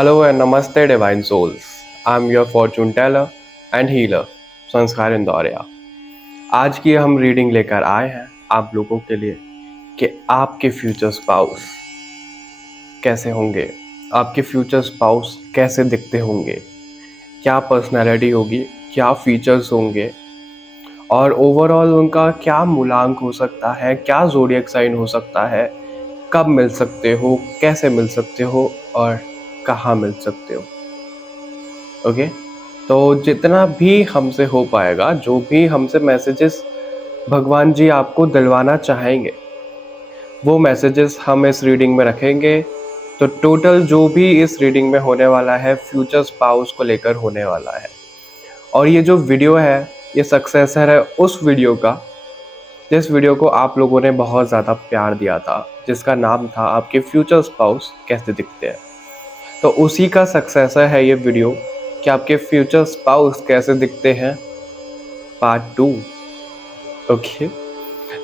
Hello and Namaste Divine Souls. I'm your fortune teller and healer, संस्कार इंदौरिया। आज की हम रीडिंग लेकर आए हैं आप लोगों के लिए कि आपके फ्यूचर स्पाउस कैसे होंगे, आपके फ्यूचर स्पाउस कैसे दिखते होंगे, क्या पर्सनैलिटी होगी, क्या फीचर्स होंगे और ओवरऑल उनका क्या मूलांक हो सकता है, क्या ज़ोडिएक साइन हो सकता है, कब मिल सकते हो, कैसे मिल सकते हो और कहाँ मिल सकते हो। ओके तो जितना भी हमसे हो पाएगा, जो भी हमसे मैसेजेस भगवान जी आपको दिलवाना चाहेंगे, वो मैसेजेस हम इस रीडिंग में रखेंगे। तो टोटल जो भी इस रीडिंग में होने वाला है फ्यूचर स्पाउस को लेकर होने वाला है। और ये जो वीडियो है ये सक्सेसर है उस वीडियो का जिस वीडियो को आप लोगों ने बहुत ज़्यादा प्यार दिया था, जिसका नाम था आपके फ्यूचर स्पाउस कैसे दिखते हैं। तो उसी का सक्सेसर है ये वीडियो कि आपके फ्यूचर स्पाउस कैसे दिखते हैं, पार्ट 2। ओके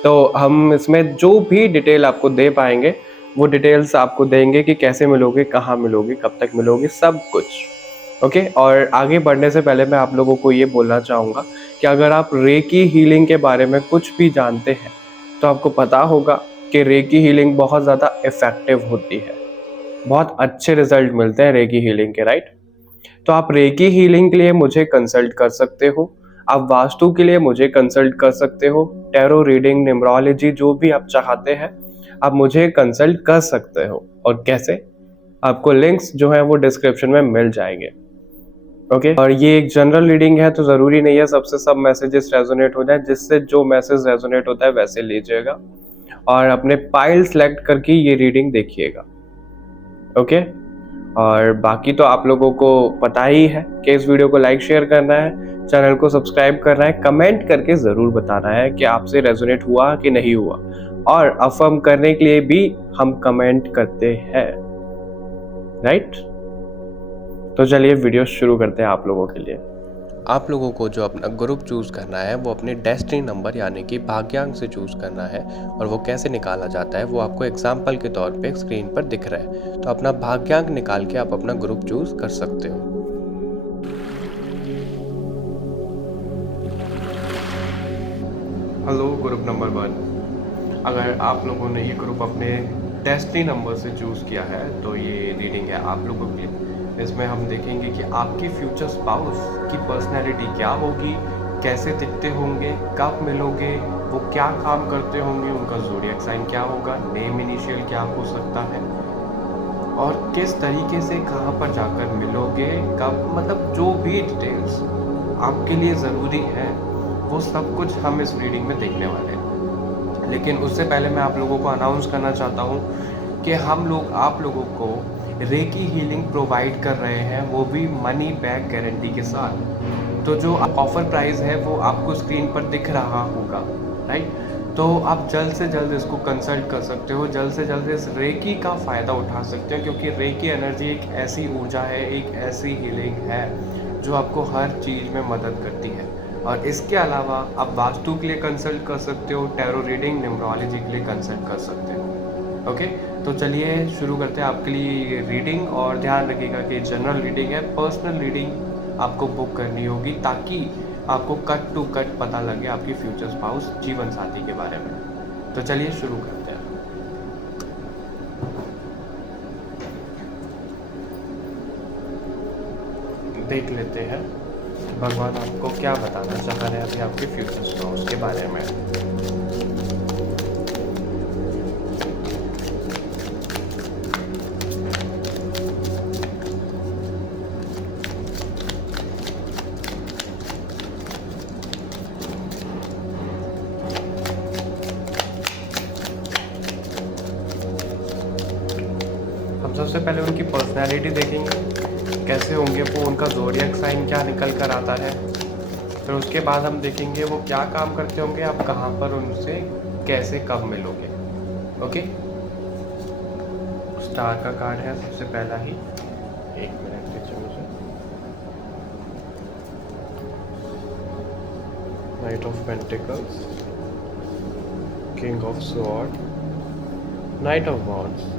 तो हम इसमें जो भी डिटेल आपको दे पाएंगे वो डिटेल्स आपको देंगे कि कैसे मिलोगे, कहाँ मिलोगे, कब तक मिलोगे, सब कुछ। ओके और आगे बढ़ने से पहले मैं आप लोगों को ये बोलना चाहूँगा कि अगर आप रेकी हीलिंग के बारे में कुछ भी जानते हैं तो आपको पता होगा कि रेकी हीलिंग बहुत ज़्यादा इफ़ेक्टिव होती है, बहुत अच्छे रिजल्ट मिलते हैं रेकी हीलिंग के, राइट। तो आप रेकी हीलिंग के लिए मुझे कंसल्ट कर सकते हो, आप वास्तु के लिए मुझे कंसल्ट कर सकते हो, टैरो रीडिंग, न्यूमरोलॉजी, जो भी आप चाहते हैं आप मुझे कंसल्ट कर सकते हो। और कैसे, आपको लिंक्स जो है वो डिस्क्रिप्शन में मिल जाएंगे। ओके और ये एक जनरल रीडिंग है तो ज़रूरी नहीं है सबसे सब मैसेजेस रेजोनेट हो जाए, जिससे जो मैसेज रेजोनेट होता है वैसे लीजिएगा और अपने पाइल सेलेक्ट करके ये रीडिंग देखिएगा। ओके और बाकी तो आप लोगों को पता ही है कि इस वीडियो को लाइक शेयर करना है, चैनल को सब्सक्राइब करना है, कमेंट करके ज़रूर बताना है कि आपसे रेजोनेट हुआ कि नहीं हुआ, और अफर्म करने के लिए भी हम कमेंट करते हैं, राइट। तो चलिए वीडियो शुरू करते हैं आप लोगों के लिए। आप लोगों को जो अपना ग्रुप चूज़ करना है वो अपने डेस्टिनी नंबर यानी कि भाग्यांक से चूज़ करना है, और वो कैसे निकाला जाता है वो आपको एग्जाम्पल के तौर पे स्क्रीन पर दिख रहा है। तो अपना भाग्यांक निकाल के आप अपना ग्रुप चूज़ कर सकते हो। Hello group number 1। अगर आप लोगों ने ये ग्रुप अपने डेस्टिनी नंबर से चूज़ किया है तो ये रीडिंग है आप लोगों के लिए। इसमें हम देखेंगे कि आपकी फ्यूचर स्पाउस की पर्सनैलिटी क्या होगी, कैसे दिखते होंगे, कब मिलोगे, वो क्या काम करते होंगे, उनका ज़ोडिएक साइन क्या होगा, नेम इनिशियल क्या हो सकता है, और किस तरीके से कहाँ पर जाकर मिलोगे, कब, मतलब जो भी डिटेल्स आपके लिए ज़रूरी है वो सब कुछ हम इस रीडिंग में देखने वाले हैं। लेकिन उससे पहले मैं आप लोगों को अनाउंस करना चाहता हूँ कि हम लोग आप लोगों को रेकी हीलिंग प्रोवाइड कर रहे हैं, वो भी मनी बैक गारंटी के साथ। तो जो ऑफर प्राइस है वो आपको स्क्रीन पर दिख रहा होगा, राइट। तो आप जल्द से जल्द इसको कंसल्ट कर सकते हो, जल्द से जल्द इस रेकी का फ़ायदा उठा सकते हो, क्योंकि रेकी एनर्जी एक ऐसी ऊर्जा है, एक ऐसी हीलिंग है जो आपको हर चीज़ में मदद करती है। और इसके अलावा आप वास्तु के लिए कंसल्ट कर सकते हो, टैरो रीडिंग, न्यूमरोलॉजी के लिए कंसल्ट कर सकते हो। ओके तो चलिए शुरू करते हैं आपके लिए ये रीडिंग। और ध्यान रखिएगा कि जनरल रीडिंग है, पर्सनल रीडिंग आपको बुक करनी होगी ताकि आपको कट टू कट पता लगे आपकी फ्यूचर स्पाउस, जीवन साथी के बारे में। तो चलिए शुरू करते हैं। देख लेते हैं भगवान आपको क्या बताना चाह रहे हैं अभी आपके फ्यूचर स्पाउस के बारे में। हम सबसे पहले उनकी पर्सनैलिटी देखेंगे कैसे होंगे वो, उनका ज़ोडिएक साइन क्या निकल कर आता है। फिर उसके बाद हम देखेंगे वो क्या काम करते होंगे, आप कहाँ पर उनसे कैसे कब मिलोगे। ओके स्टार का कार्ड है सबसे पहला ही, एक मिनट दीजिए मुझे। Night of pentacles, king of sword, night of wands,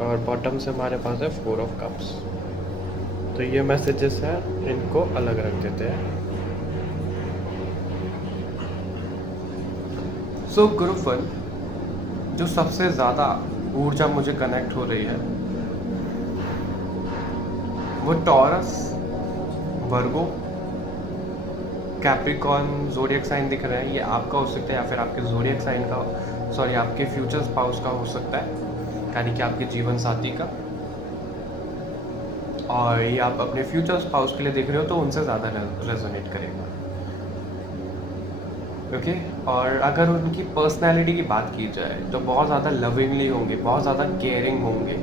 और बॉटम से हमारे पास है 4 ऑफ कप्स। तो ये मैसेजेस हैं, इनको अलग रख देते हैं। सो ग्रुप 1, जो सबसे ज़्यादा ऊर्जा मुझे कनेक्ट हो रही है वो टॉरस, वर्गो, कैप्रिकॉर्न ज़ोडिएक साइन दिख रहे हैं। ये आपका हो सकता है या फिर आपके ज़ोडिएक साइन का, सॉरी आपके फ्यूचर स्पाउस का हो सकता है, यानी कि आपके जीवन साथी का। और ये आप अपने फ्यूचर स्पाउस के लिए देख रहे हो तो उनसे ज़्यादा रेजोनेट करेगा। ओके और अगर उनकी पर्सनैलिटी की बात की जाए तो बहुत ज़्यादा लविंगली होंगे, बहुत ज़्यादा केयरिंग होंगे,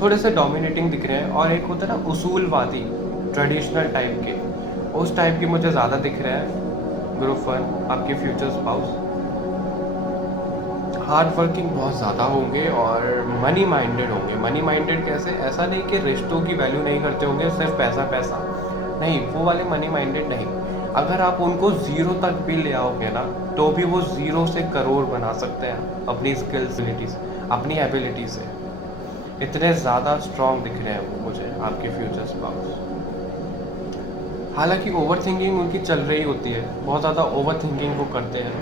थोड़े से डोमिनेटिंग दिख रहे हैं। और एक होता है ना उसूलवादी, ट्रेडिशनल टाइप के, उस टाइप की मुझे ज़्यादा दिख रहा है ग्रुप 1 आपके फ्यूचर स्पाउस। हार्ड वर्किंग बहुत ज़्यादा होंगे और मनी माइंडेड होंगे। मनी माइंडेड कैसे? ऐसा नहीं कि रिश्तों की वैल्यू नहीं करते होंगे, सिर्फ पैसा पैसा नहीं, वो वाले मनी माइंडेड नहीं। अगर आप उनको ज़ीरो तक भी ले आओगे ना तो भी वो ज़ीरो से करोड़ बना सकते हैं अपनी स्किल्स, अपनी एबिलिटी से। इतने ज़्यादा स्ट्रॉन्ग दिख रहे हैं वो मुझे आपके फ्यूचर स्पाउस। हालांकि ओवर थिंकिंग उनकी चल रही होती है, बहुत ज़्यादा ओवर थिंकिंग वो करते हैं,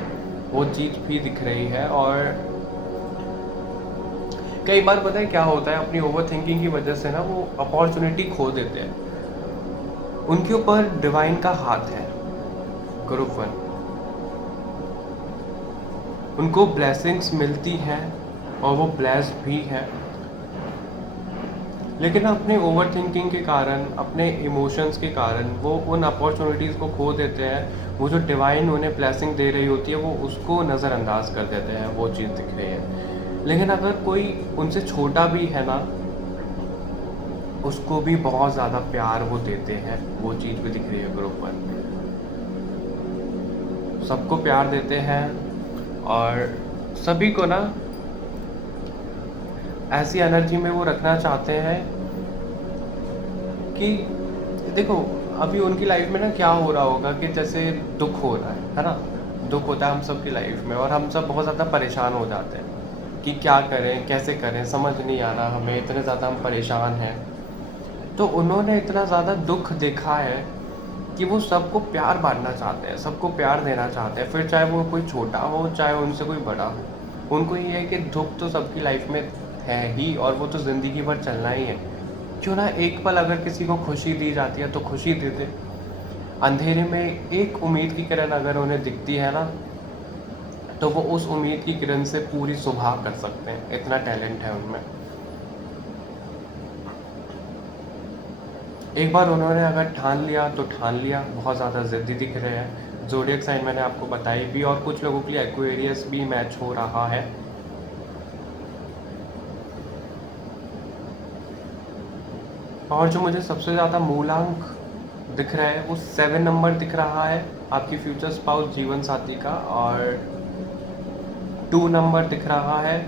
वो चीज़ भी दिख रही है। और कई बार पता है क्या होता है, अपनी ओवर थिंकिंग की वजह से ना वो अपॉर्चुनिटी खो देते हैं। उनके ऊपर डिवाइन का हाथ है ग्रुप 1, उनको ब्लेसिंग्स मिलती हैं और वो ब्लेस्ड भी है, लेकिन अपने ओवर थिंकिंग के कारण, अपने इमोशंस के कारण वो उन अपॉर्चुनिटीज़ को खो देते हैं। वो जो डिवाइन उन्हें ब्लेसिंग दे रही होती है वो उसको नज़रअंदाज कर देते हैं, वो चीज़ दिख रही है। लेकिन अगर कोई उनसे छोटा भी है ना, उसको भी बहुत ज़्यादा प्यार वो देते हैं, वो चीज़ भी दिख रही है ग्रुप 1। सबको प्यार देते हैं और सभी को ना ऐसी एनर्जी में वो रखना चाहते हैं कि देखो अभी उनकी लाइफ में ना क्या हो रहा होगा कि जैसे दुख हो रहा है ना, दुख होता है हम सब की लाइफ में और हम सब बहुत ज़्यादा परेशान हो जाते हैं कि क्या करें, कैसे करें, समझ नहीं आ रहा हमें, इतने ज़्यादा हम परेशान हैं। तो उन्होंने इतना ज़्यादा दुख देखा है कि वो सबको प्यार बांटना चाहते हैं, सबको प्यार देना चाहते हैं, फिर चाहे वो कोई छोटा हो चाहे उनसे कोई बड़ा हो। उनको ये है कि दुख तो सबकी लाइफ में है ही और वो तो ज़िंदगी भर चलना ही है। क्यों ना एक पल अगर किसी को खुशी दी जाती है तो खुशी दे दे। अंधेरे में एक उम्मीद की किरण अगर उन्हें दिखती है ना तो वो उस उम्मीद की किरण से पूरी सुबह कर सकते हैं, इतना टैलेंट है उनमें। एक बार उन्होंने अगर ठान लिया तो ठान लिया, बहुत ज़्यादा ज़िद्दी दिख रहे हैं। ज़ोडिएक साइन मैंने आपको बताई भी, और कुछ लोगों के लिए एक्वेरियस भी मैच हो रहा है। और जो मुझे सबसे ज़्यादा मूलांक दिख रहा है वो 7 नंबर दिख रहा है आपकी फ्यूचर स्पाउस जीवन साथी का, और 2 नंबर दिख रहा है,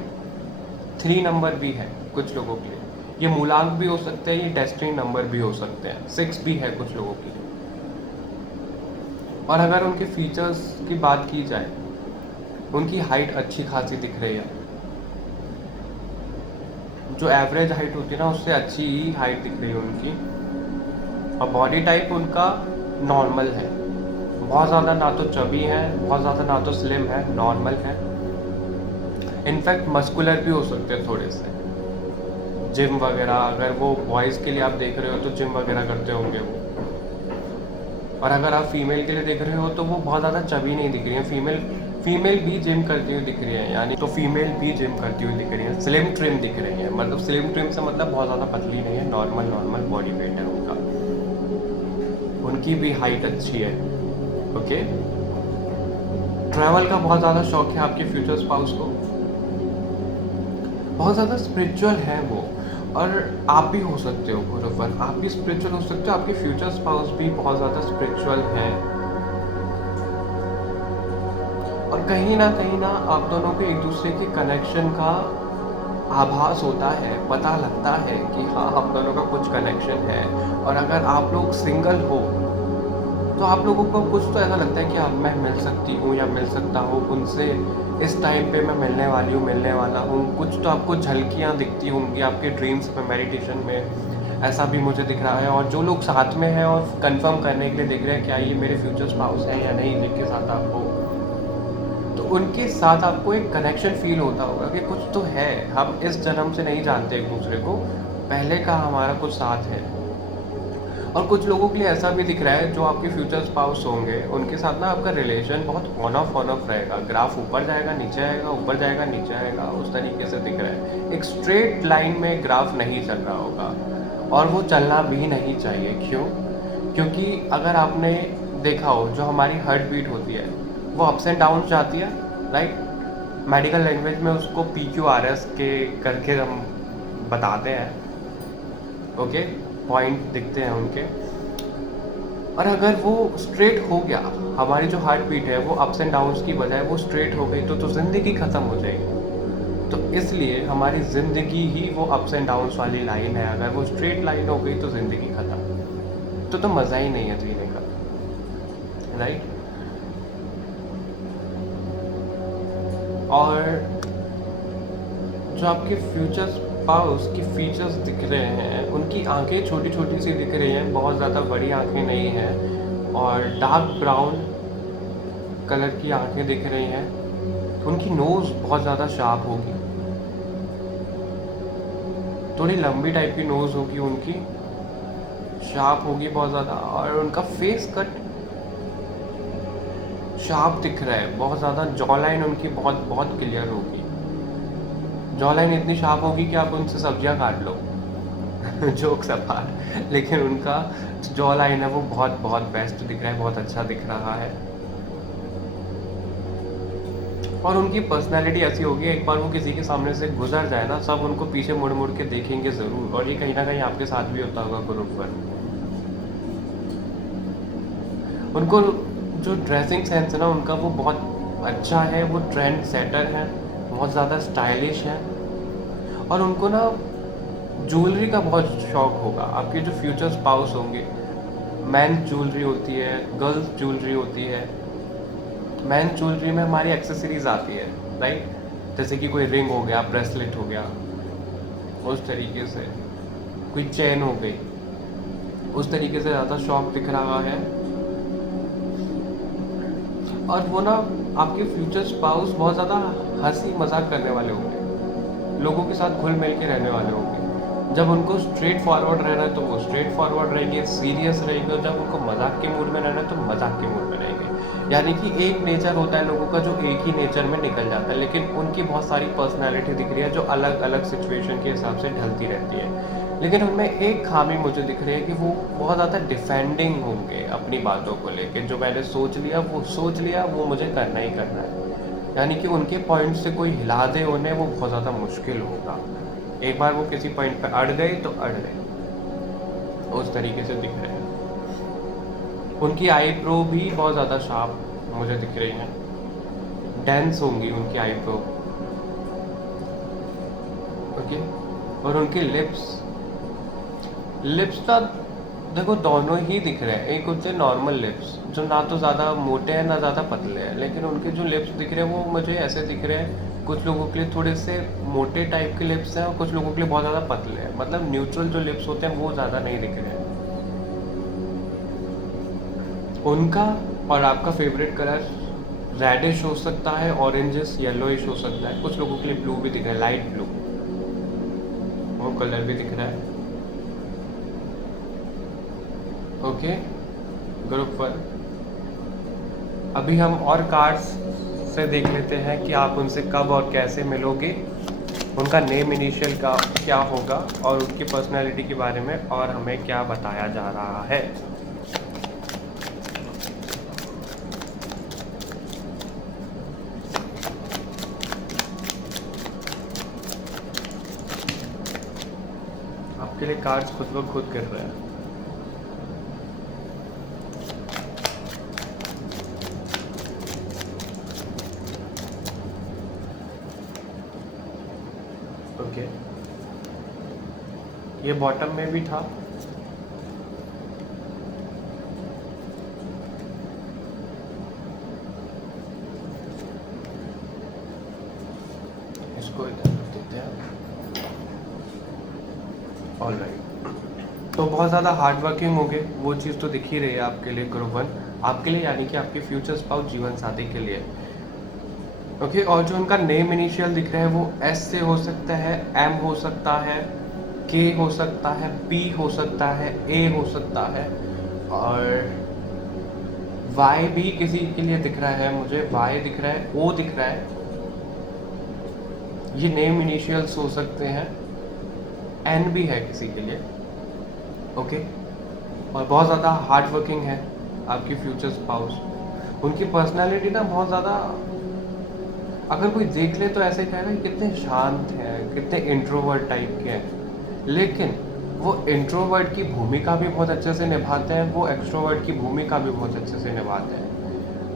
3 नंबर भी है कुछ लोगों के लिए। ये मूलांक भी हो सकते हैं, ये डेस्टिनी नंबर भी हो सकते हैं, 6 भी है कुछ लोगों के लिए। और अगर उनके फीचर्स की बात की जाए, उनकी हाइट अच्छी खासी दिख रही है, जो एवरेज हाइट होती है ना उससे अच्छी ही हाइट दिख रही है उनकी। और बॉडी टाइप उनका नॉर्मल है, बहुत ज़्यादा ना तो चबी है, बहुत ज़्यादा ना तो स्लिम है, नॉर्मल है। इनफैक्ट मस्कुलर भी हो सकते हैं थोड़े से, जिम वगैरह, अगर वो बॉयज़ के लिए आप देख रहे हो तो जिम वगैरह करते होंगे वो। और अगर आप फीमेल के लिए देख रहे हो तो वो बहुत ज़्यादा चबी नहीं दिख रही है, फीमेल भी जिम करती हुई दिख रही है, यानी तो फीमेल भी जिम करती हुई दिख रही है, स्लिम ट्रिम दिख रही है। मतलब स्लिम ट्रिम से मतलब बहुत ज़्यादा पतली नहीं है, नॉर्मल बॉडी वेट है उनका। उनकी भी हाइट अच्छी है। ओके, ट्रैवल का बहुत ज़्यादा शौक है आपके फ्यूचर स्पाउस को, बहुत ज़्यादा स्पिरिचुअल है वो। और आप भी हो सकते हो ग्रुप 1, आप भी स्पिरिचुअल हो सकते हो, आपके फ्यूचर स्पाउस भी बहुत ज़्यादा स्पिरिचुअल है। और कहीं ना आप दोनों के एक दूसरे के कनेक्शन का आभास होता है, पता लगता है कि हाँ हम दोनों का कुछ कनेक्शन है। और अगर आप लोग सिंगल हो तो आप लोगों को कुछ तो ऐसा लगता है कि अब मैं मिल सकती हूँ या मिल सकता हूँ उनसे, इस टाइम पे मैं मिलने वाली हूँ, मिलने वाला हूँ। कुछ तो आपको झलकियाँ दिखती होंगी आपके ड्रीम्स में, मेडिटेशन में, ऐसा भी मुझे दिख रहा है। और जो लोग साथ में हैं और कंफर्म करने के लिए देख रहे हैं क्या ये मेरे फ्यूचर स्पाउस हैं या नहीं, जिनके साथ आपको, तो उनके साथ आपको एक कनेक्शन फील होता होगा कि कुछ तो है, हम इस जन्म से नहीं जानते एक दूसरे को, पहले का हमारा कुछ साथ है। और कुछ लोगों के लिए ऐसा भी दिख रहा है जो आपके फ्यूचर स्पाउस होंगे, उनके साथ ना आपका रिलेशन बहुत ऑन ऑफ रहेगा, ग्राफ ऊपर जाएगा नीचे आएगा, ऊपर जाएगा नीचे आएगा, उस तरीके से दिख रहा है। एक स्ट्रेट लाइन में ग्राफ नहीं चल रहा होगा, और वो चलना भी नहीं चाहिए। क्यों? क्योंकि अगर आपने देखा हो, जो हमारी हार्ट बीट होती है वो अप्स एंड डाउन जाती है, राइट। मेडिकल लैंग्वेज में उसको PQRS के करके हम बताते हैं, ओके, पॉइंट दिखते हैं उनके। और अगर वो स्ट्रेट हो गया, हमारी जो हार्ट बीट है वो अप्स एंड डाउन्स की बजाय वो स्ट्रेट हो गई, तो ज़िंदगी ख़त्म हो जाएगी। तो इसलिए हमारी ज़िंदगी ही वो अप्स एंड डाउन्स वाली लाइन है। अगर वो स्ट्रेट लाइन हो गई तो ज़िंदगी ख़त्म, तो मज़ा ही नहीं है जीने का, राइट। और जो आपके फ्यूचर स्पाउस की फीचर्स दिख रहे हैं, उनकी आंखें छोटी छोटी सी दिख रही हैं, बहुत ज़्यादा बड़ी आंखें नहीं हैं, और डार्क ब्राउन कलर की आंखें दिख रही हैं। उनकी नोज़ बहुत ज़्यादा शार्प होगी, थोड़ी लंबी टाइप की नोज़ होगी उनकी, शार्प होगी बहुत ज़्यादा। और उनका फेस कट शार्प दिख रहा है बहुत ज़्यादा, जॉ लाइन उनकी बहुत बहुत क्लियर होगी। जॉ लाइन इतनी शार्प होगी कि आप उनसे सब्जियां काट लो जोक्स अपार्ट, लेकिन उनका जॉ लाइन है वो बहुत बहुत बेस्ट दिख रहा है, बहुत अच्छा दिख रहा है। और उनकी पर्सनैलिटी ऐसी होगी, एक बार वो किसी के सामने से गुजर जाए ना, सब उनको पीछे मुड़ मुड़ के देखेंगे ज़रूर। और ये कहीं ना कहीं आपके साथ भी होता होगा ग्रुप पर। उनको जो ड्रेसिंग सेंस है ना उनका, वो बहुत अच्छा है, वो ट्रेंड सेटर है, बहुत ज़्यादा स्टाइलिश है। और उनको ना ज्वेलरी का बहुत शौक होगा। आपके जो फ्यूचर स्पाउस होंगे, मैन ज्वेलरी होती है, गर्ल्स ज्वेलरी होती है। मैन ज्वेलरी में हमारी एक्सेसरीज आती है, राइट, जैसे कि कोई रिंग हो गया, ब्रेसलेट हो गया, उस तरीके से कोई चेन हो गई, उस तरीके से ज़्यादा शौक दिख रहा है। और वो ना आपके फ्यूचर स्पाउस बहुत ज़्यादा हंसी मजाक करने वाले होंगे, लोगों के साथ घुल मिल के रहने वाले होंगे। जब उनको स्ट्रेट फॉरवर्ड रहना है तो वो स्ट्रेट फॉरवर्ड रहेंगे, सीरियस रहेंगे। और जब उनको मजाक के मूड में रहना है तो मजाक के मूड में रहेंगे। यानी कि एक नेचर होता है लोगों का जो एक ही नेचर में निकल जाता है, लेकिन उनकी बहुत सारी पर्सनैलिटी दिख रही है जो अलग अलग सिचुएशन के हिसाब से ढलती रहती है। लेकिन उनमें एक खामी मुझे दिख रही है कि वो बहुत ज़्यादा डिफेंडिंग होंगे अपनी बातों को लेके। जो मैंने सोच लिया वो सोच लिया, वो मुझे करना ही करना है। यानी कि उनके पॉइंट से कोई हिला दे उन्हें, वो बहुत ज़्यादा मुश्किल होगा। एक बार वो किसी पॉइंट पे अड़ गए तो अड़ गए, उस तरीके से दिख रहे हैं। उनकी आईब्रो भी बहुत ज़्यादा शार्प मुझे दिख रही हैं, डेंस होंगी उनकी आईब्रो, ओके। और उनके लिप्स, लिप्स का देखो दोनों ही दिख रहे हैं। एक होते हैं नॉर्मल लिप्स जो ना तो ज़्यादा मोटे हैं ना ज़्यादा पतले हैं, लेकिन उनके जो लिप्स दिख रहे हैं वो मुझे ऐसे दिख रहे हैं, कुछ लोगों के लिए थोड़े से मोटे टाइप के लिप्स हैं और कुछ लोगों के लिए बहुत ज़्यादा पतले हैं। मतलब न्यूट्रल जो लिप्स होते हैं वो ज़्यादा नहीं दिख रहे हैं उनका। और आपका फेवरेट कलर रेडिश हो सकता है, ऑरेंजिश येलोइश हो सकता है, कुछ लोगों के लिए ब्लू भी दिख रहा है, लाइट ब्लू, वो कलर भी दिख रहा है, ओके। ग्रुप पर अभी हम और कार्ड्स से देख लेते हैं कि आप उनसे कब और कैसे मिलोगे, उनका नेम इनिशियल का क्या होगा, और उनकी पर्सनैलिटी के बारे में और हमें क्या बताया जा रहा है। आपके लिए कार्ड्स खुद ब खुद कर रहे हैं। ओके, ये बॉटम में भी था, ऑलराइट, तो बहुत ज़्यादा हार्ड वर्किंग होंगे, वो चीज़ तो दिख ही रही है आपके लिए ग्रुप 1, आपके लिए यानी कि आपके फ्यूचर स्पाउस जीवन साथी के लिए। ओके, और जो उनका नेम इनिशियल दिख रहा है वो एस से हो सकता है, एम हो सकता है, के हो सकता है, पी हो सकता है, ए हो सकता है, और वाई भी किसी के लिए दिख रहा है, मुझे वाई दिख रहा है, ओ दिख रहा है, ये नेम इनिशियल्स हो सकते हैं, एन भी है किसी के लिए। ओके, और बहुत ज़्यादा हार्ड वर्किंग है आपकी फ्यूचर स्पाउस। उनकी पर्सनालिटी ना बहुत ज़्यादा, अगर कोई देख ले तो ऐसे कहेगा कि कितने शांत हैं, कितने इंट्रोवर्ट टाइप के हैं, लेकिन वो इंट्रोवर्ट की भूमिका भी बहुत अच्छे से निभाते हैं, वो एक्सट्रोवर्ट की भूमिका भी बहुत अच्छे से निभाते हैं।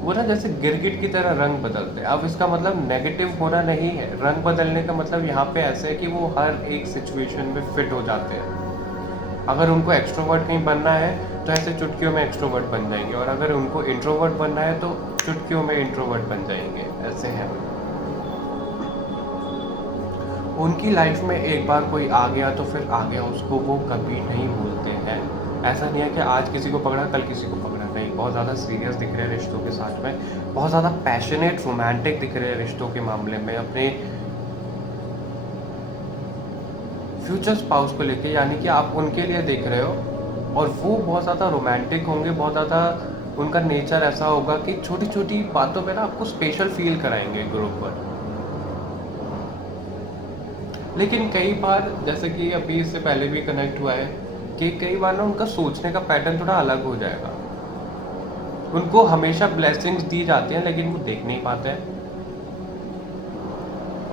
वो ना जैसे गिरगिट की तरह रंग बदलते हैं। अब इसका मतलब नेगेटिव होना नहीं है, रंग बदलने का मतलब यहाँ पे ऐसे है कि वो हर एक सिचुएशन में फिट हो जाते हैं। अगर उनको एक्सट्रोवर्ट नहीं बनना है तो ऐसे चुटकियों में एक्सट्रोवर्ट बन जाएंगे, और अगर उनको इंट्रोवर्ट बनना है तो चुटकियों में इंट्रोवर्ट बन जाएंगे, ऐसे है। उनकी लाइफ में एक बार कोई आ गया तो फिर आ गया, उसको वो कभी नहीं भूलते हैं। ऐसा नहीं है कि आज किसी को पकड़ा कल किसी को पकड़ा, नहीं, बहुत ज़्यादा सीरियस दिख रहे हैं रिश्तों के साथ में, बहुत ज़्यादा पैशनेट रोमांटिक दिख रहे हैं रिश्तों के मामले में अपने फ्यूचर स्पाउस को लेके, यानी कि आप उनके लिए देख रहे हो, और वो बहुत ज़्यादा रोमांटिक होंगे, बहुत ज़्यादा उनका नेचर ऐसा होगा कि छोटी छोटी बातों पे ना आपको स्पेशल फील कराएंगे ग्रुप पर। लेकिन कई बार, जैसे कि अभी इससे पहले भी कनेक्ट हुआ है, कि कई बार ना उनका सोचने का पैटर्न थोड़ा अलग हो जाएगा। उनको हमेशा ब्लेसिंग्स दी जाती हैं लेकिन वो देख नहीं पाते हैं।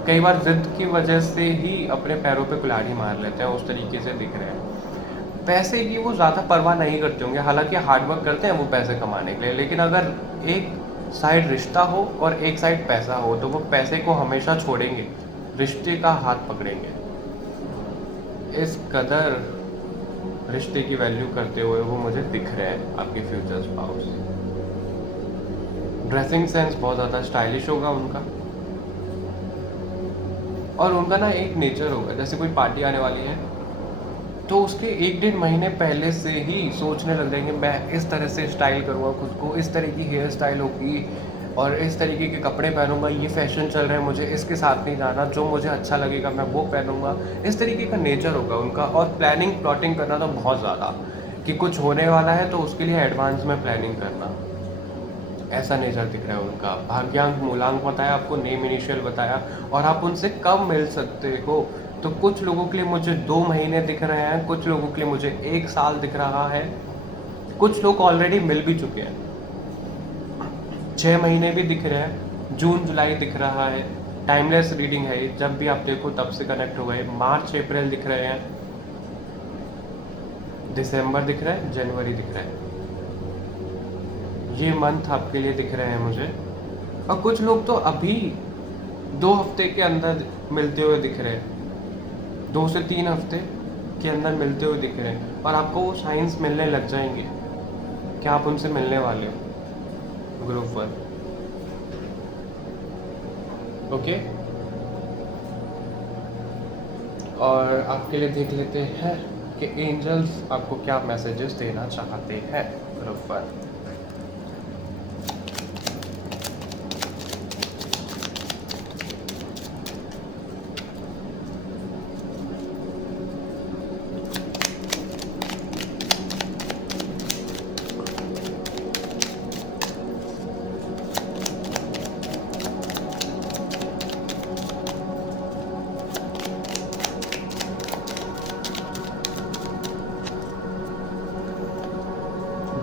कई बार जिद की वजह से ही अपने पैरों पे कुल्हाड़ी मार लेते हैं, उस तरीके से दिख रहे हैं। पैसे की वो ज़्यादा परवाह नहीं करते होंगे, हालांकि हार्ड वर्क करते हैं वो पैसे कमाने के लिए, लेकिन अगर एक साइड रिश्ता हो और एक साइड पैसा हो तो वो पैसे को हमेशा छोड़ेंगे, रिश्ते का हाथ पकड़ेंगे। इस कदर रिश्ते की वैल्यू करते हुए वो मुझे दिख रहे हैं आपके फ्यूचर स्पाउस। ड्रेसिंग सेंस बहुत ज़्यादा स्टाइलिश होगा उनका, और उनका ना एक नेचर होगा, जैसे कोई पार्टी आने वाली है तो उसके 1-1.5 महीने पहले से ही सोचने लग जाएंगे, मैं इस तरह से स्टाइल करूँगा खुद को, इस तरह की हेयर स्टाइल होगी और इस तरीके के कपड़े पहनूंगा, ये फैशन चल रहा है, मुझे इसके साथ नहीं जाना, जो मुझे अच्छा लगेगा मैं वो पहनूंगा। इस तरीके का नेचर होगा उनका, और प्लानिंग प्लॉटिंग करना तो बहुत ज़्यादा, कि कुछ होने वाला है तो उसके लिए एडवांस में प्लानिंग करना, ऐसा नेचर दिख रहा है उनका। भाग्यांक मूलांक बताया आपको, नेम इनिशियल बताया, और आप उनसे कब मिल सकते हो, तो कुछ लोगों के लिए मुझे 2 महीने दिख रहे हैं, कुछ लोगों के लिए मुझे 1 साल दिख रहा है, कुछ लोग ऑलरेडी मिल भी चुके हैं, 6 महीने भी दिख रहे हैं, जून जुलाई दिख रहा है। टाइमलेस रीडिंग है, जब भी आप देखो तब से कनेक्ट हो गए। मार्च अप्रैल दिख रहे हैं, दिसंबर दिख रहा है, जनवरी दिख रहा है, ये मंथ आपके लिए दिख रहे हैं मुझे। और कुछ लोग तो अभी 2 हफ्ते के अंदर मिलते हुए दिख रहे हैं, 2 से 3 हफ्ते के अंदर मिलते हुए दिख रहे हैं, और आपको वो साइंस मिलने लग जाएंगे कि आप उनसे मिलने वाले हो ग्रुप 1। ओके, और आपके लिए देख लेते हैं कि एंजल्स आपको क्या मैसेजेस देना चाहते हैं group 1।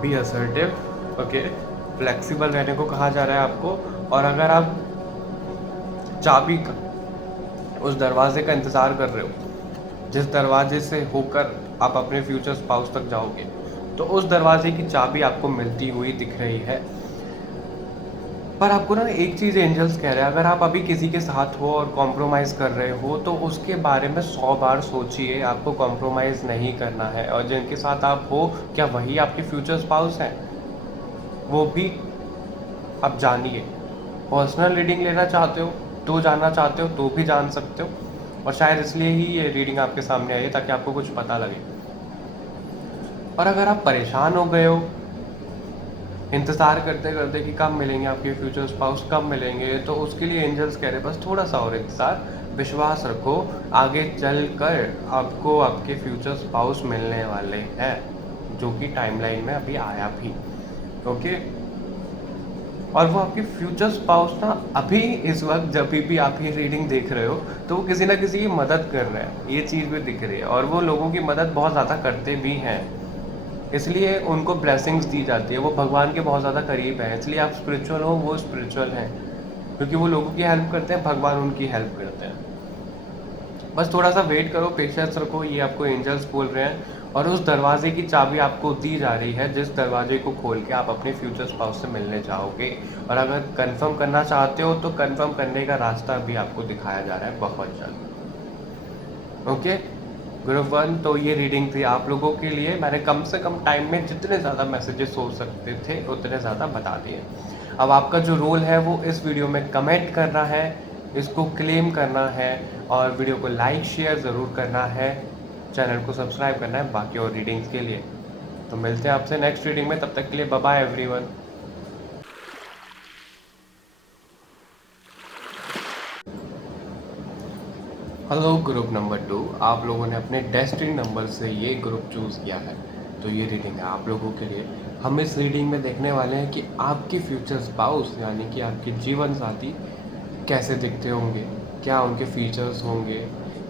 Be assertive, okay, flexible रहने को कहा जा रहा है आपको, और अगर आप चाबी का उस दरवाजे का इंतज़ार कर रहे हो जिस दरवाजे से होकर आप अपने फ्यूचर स्पाउस तक जाओगे, तो उस दरवाजे की चाबी आपको मिलती हुई दिख रही है। पर आपको ना एक चीज़ एंजल्स कह रहे हैं, अगर आप अभी किसी के साथ हो और कॉम्प्रोमाइज़ कर रहे हो तो उसके बारे में 100 बार सोचिए, आपको कॉम्प्रोमाइज़ नहीं करना है। और जिनके साथ आप हो, क्या वही आपके फ्यूचर स्पाउस हैं, वो भी आप जानिए। पर्सनल रीडिंग लेना चाहते हो तो जानना चाहते हो तो भी जान सकते हो, और शायद इसलिए ही ये रीडिंग आपके सामने आई है, ताकि आपको कुछ पता लगे। और अगर आप परेशान हो गए हो इंतज़ार करते करते कि कब मिलेंगे आपके फ्यूचर स्पाउस, कब मिलेंगे, तो उसके लिए एंजल्स कह रहे हैं बस थोड़ा सा और इंतज़ार, विश्वास रखो, आगे चल कर आपको आपके फ्यूचर स्पाउस मिलने वाले हैं, जो कि टाइमलाइन में अभी आया भी। ओके, और वो आपके फ्यूचर स्पाउस ना अभी इस वक्त जब भी आप ये रीडिंग देख रहे हो, तो वो किसी ना किसी की मदद कर रहे हैं, ये चीज़ भी दिख रही है, और वो लोगों की मदद बहुत ज़्यादा करते भी हैं, इसलिए उनको ब्लेसिंग्स दी जाती है, वो भगवान के बहुत ज़्यादा करीब हैं, इसलिए आप स्पिरिचुअल हो, वो स्पिरिचुअल हैं, क्योंकि वो लोगों की हेल्प करते हैं, भगवान उनकी हेल्प करते हैं। बस थोड़ा सा वेट करो, पेशेंस रखो, ये आपको एंजल्स बोल रहे हैं, और उस दरवाजे की चाबी आपको दी जा रही है, जिस दरवाजे को खोल के आप अपने फ्यूचर स्पाउस से मिलने जाओगे। और अगर कंफर्म करना चाहते हो तो कंफर्म करने का रास्ता भी आपको दिखाया जा रहा है बहुत जल्द। ओके ग्रुप 1, तो ये रीडिंग थी आप लोगों के लिए। मैंने कम से कम टाइम में जितने ज़्यादा मैसेजेस हो सकते थे उतने ज़्यादा बता दिए। अब आपका जो रोल है वो इस वीडियो में कमेंट करना है, इसको क्लेम करना है, और वीडियो को लाइक शेयर ज़रूर करना है, चैनल को सब्सक्राइब करना है बाकी और रीडिंग्स के लिए। तो मिलते हैं आपसे नेक्स्ट रीडिंग में, तब तक के लिए bye bye everyone. Hello group number 2, आप लोगों ने अपने डेस्टिनी नंबर से ये ग्रुप चूज़ किया है, तो ये रीडिंग है आप लोगों के लिए। हम इस रीडिंग में देखने वाले हैं कि आपके फ्यूचर स्पाउस यानी कि आपके जीवन साथी कैसे दिखते होंगे, क्या उनके फीचर्स होंगे,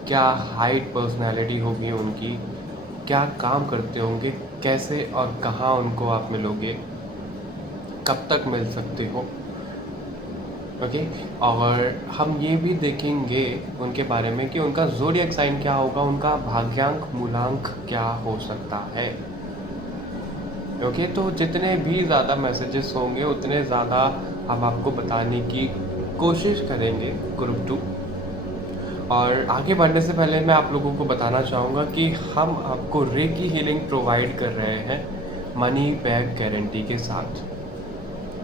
क्या हाइट पर्सनैलिटी होगी उनकी, क्या काम करते होंगे, कैसे और कहाँ उनको आप मिलोगे, कब तक मिल सकते हो। ओके, और हम ये भी देखेंगे उनके बारे में कि उनका ज़ोडिएक साइन क्या होगा, उनका भाग्यांक मूलांक क्या हो सकता है। ओके, तो जितने भी ज़्यादा मैसेजेस होंगे उतने ज़्यादा हम आपको बताने की कोशिश करेंगे ग्रुप 2। और आगे बढ़ने से पहले मैं आप लोगों को बताना चाहूँगा कि हम आपको रेकी हीलिंग प्रोवाइड कर रहे हैं मनी बैक गारंटी के साथ।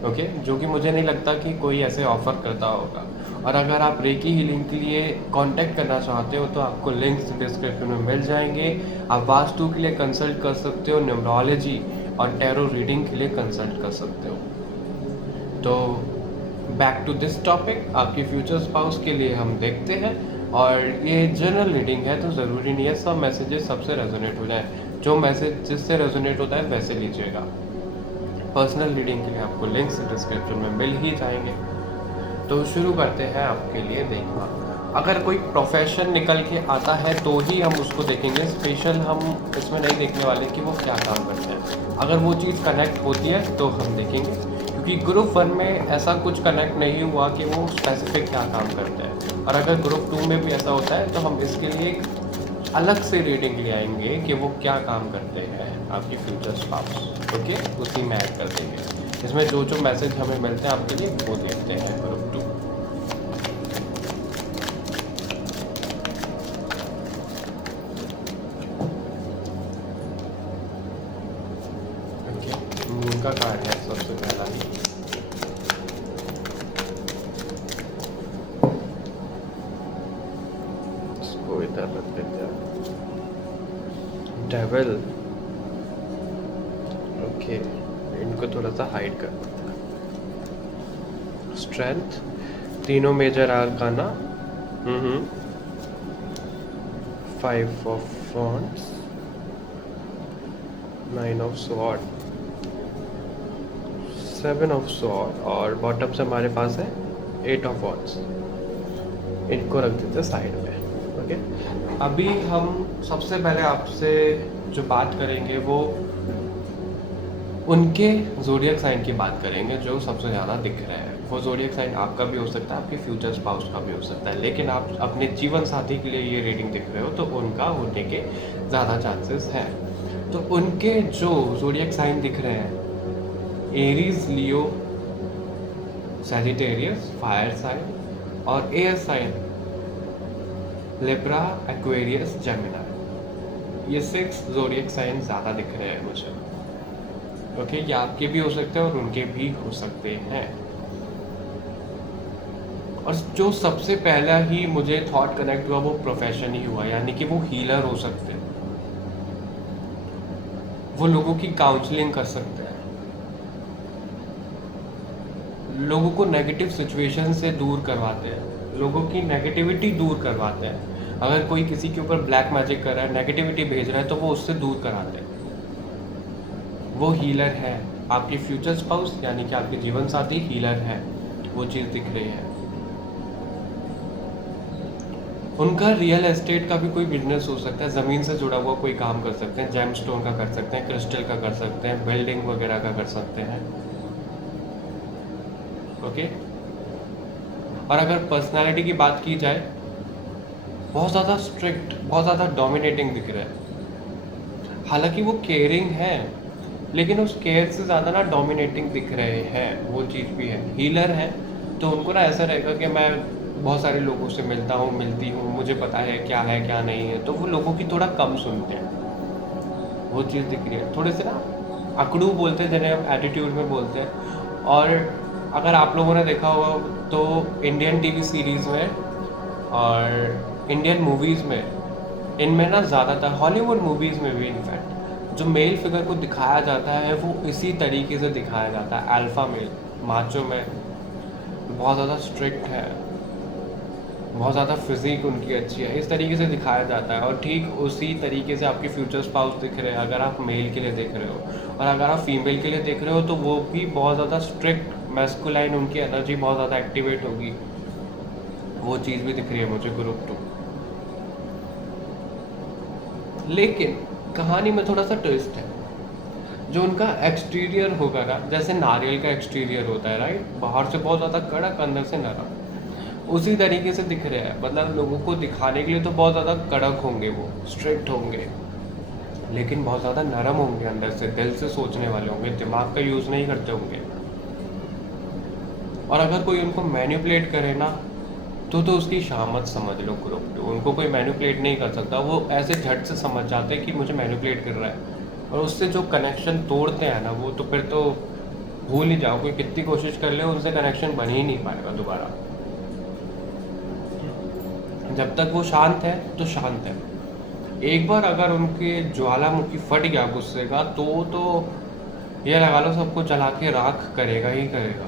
ओके, जो कि मुझे नहीं लगता कि कोई ऐसे ऑफ़र करता होगा। और अगर आप रेकी हीलिंग के लिए कांटेक्ट करना चाहते हो तो आपको लिंक्स डिस्क्रिप्शन में मिल जाएंगे। आप वास्तु के लिए कंसल्ट कर सकते हो, न्यूमरोलॉजी और टैरो रीडिंग के लिए कंसल्ट कर सकते हो। तो बैक टू दिस टॉपिक, आपके फ्यूचर स्पाउस के लिए हम देखते हैं, और ये जनरल रीडिंग है तो ज़रूरी नहीं है सब मैसेजेस सबसे रेजोनेट हो जाए। जो मैसेज जिससे रेजोनेट होता है वैसे लीजिएगा। पर्सनल रीडिंग के लिए आपको लिंक्स डिस्क्रिप्शन में मिल ही जाएंगे। तो शुरू करते हैं आपके लिए देखना। अगर कोई प्रोफेशन निकल के आता है तो ही हम उसको देखेंगे, स्पेशल हम इसमें नहीं देखने वाले कि वो क्या काम करते हैं। अगर वो चीज़ कनेक्ट होती है तो हम देखेंगे, क्योंकि ग्रुप 1 में ऐसा कुछ कनेक्ट नहीं हुआ कि वो स्पेसिफिक क्या काम करते हैं। और अगर ग्रुप 2 में भी ऐसा होता है तो हम इसके लिए एक अलग से रीडिंग ले आएंगे कि वो क्या काम करते हैं आपकी फ्यूचर स्पाउस। ओके, उसी में ऐड कर देंगे। इसमें जो जो मैसेज हमें मिलते हैं आपके लिए वो देखते हैं ग्रुप 2। ओके, मून का कार्ड है सबसे पहला ही। इसको इधर रख देते हैं। डेविल, ओके, इनको थोड़ा सा हाइड कर देते हैं। स्ट्रेंथ, तीनों major arcana, 5 of wands, 9 of sword, 7 of sword, और बॉटम से हमारे पास है 8 ऑफ वॉन्ड्स। इनको रख देते साइड में। ओके, अभी हम सबसे पहले आपसे जो बात करेंगे वो उनके ज़ोडिएक साइन की बात करेंगे जो सबसे ज़्यादा दिख रहे हैं। वो ज़ोडिएक साइन आपका भी हो सकता है, आपके फ्यूचर स्पाउस का भी हो सकता है, लेकिन आप अपने जीवन साथी के लिए ये रीडिंग दिख रहे हो तो उनका होने के ज़्यादा चांसेस हैं। तो उनके जो ज़ोडिएक साइन दिख रहे हैं, Aries, Leo, Sagittarius, fire sign, और air sign Libra, Aquarius, Gemini. ये 6 ज़ोडिएक साइन ज़्यादा दिख रहे हैं मुझे। ओके, ये आपके भी हो सकते हैं और उनके भी हो सकते हैं। और जो सबसे पहला ही मुझे थॉट कनेक्ट हुआ वो प्रोफेशन ही हुआ, यानी कि वो हीलर हो सकते हैं, वो लोगों की काउंसलिंग कर सकते हैं, लोगों को नेगेटिव सिचुएशन से दूर करवाते हैं, लोगों की नेगेटिविटी दूर करवाते हैं। अगर कोई किसी के ऊपर ब्लैक मैजिक कर रहा है, नेगेटिविटी भेज रहा है, तो वो उससे दूर कराते हैं। वो हीलर है। आपके फ्यूचर स्पाउस यानी कि आपके जीवन साथी हीलर है, वो चीज़ दिख रही है। उनका रियल एस्टेट का भी कोई बिजनेस हो सकता है, ज़मीन से जुड़ा हुआ कोई काम कर सकते हैं, जेमस्टोन का कर सकते हैं, क्रिस्टल का कर सकते हैं, बिल्डिंग वगैरह का कर सकते हैं। ओके। और अगर पर्सनालिटी की बात की जाए, बहुत ज़्यादा स्ट्रिक्ट, बहुत ज़्यादा डोमिनेटिंग दिख रहा है। हालांकि वो केयरिंग है, लेकिन उस केयर से ज़्यादा ना डोमिनेटिंग दिख रहे हैं, वो चीज़ भी है। हीलर है तो उनको ना ऐसा रहेगा कि मैं बहुत सारे लोगों से मिलता हूँ, मिलती हूँ, मुझे पता है क्या नहीं है, तो वो लोगों की थोड़ा कम सुनते हैं। वो चीज़ दिख रही है। थोड़े से ना अकड़ू बोलते हैं, जिन्हें हम एटीट्यूड में बोलते हैं। और अगर आप लोगों ने देखा होगा तो इंडियन टीवी सीरीज़ में और इंडियन मूवीज़ में, इनमें ना ज़्यादातर हॉलीवुड मूवीज़ में भी इनफैक्ट जो मेल फिगर को दिखाया जाता है वो इसी तरीके से दिखाया जाता है। अल्फ़ा मेल, माचो में, बहुत ज़्यादा स्ट्रिक्ट है, बहुत ज़्यादा फिजिक उनकी अच्छी है, इस तरीके से दिखाया जाता है। और ठीक उसी तरीके से आपके फ्यूचर स्पाउस दिख रहे हैं अगर आप मेल के लिए देख रहे हो। और अगर आप फीमेल के लिए देख रहे हो तो वो भी बहुत ज़्यादा स्ट्रिक्ट, मैस्कुलाइन, उनकी एनर्जी बहुत ज़्यादा एक्टिवेट होगी। वो चीज़ भी दिख रही है मुझे ग्रुप 2। लेकिन कहानी में थोड़ा सा ट्विस्ट है। जो उनका एक्सटीरियर होगा ना, जैसे नारियल का एक्सटीरियर होता है राइट, बाहर से बहुत ज़्यादा कड़क, अंदर से नरम, उसी तरीके से दिख रहे हैं। मतलब लोगों को दिखाने के लिए तो बहुत ज़्यादा कड़क होंगे, वो स्ट्रिक्ट होंगे, लेकिन बहुत ज़्यादा नरम होंगे अंदर से, दिल से सोचने वाले होंगे, दिमाग का यूज़ नहीं करते होंगे। और अगर कोई उनको मैनिपुलेट करे ना तो उसकी शामत समझ लो ग्रुप 2। उनको कोई मैनिपुलेट नहीं कर सकता, वो ऐसे झट से समझ जाते हैं कि मुझे मैनिपुलेट कर रहा है। और उससे जो कनेक्शन तोड़ते हैं ना, वो तो फिर तो भूल ही जाओ, कोई कितनी कोशिश कर ले उनसे कनेक्शन बन ही नहीं पाएगा दोबारा। जब तक वो शांत है तो शांत है। एक बार अगर उनके ज्वालामुखी फट गया गुस्से का तो ये लगा लो सबको जला के राख करेगा ही करेगा।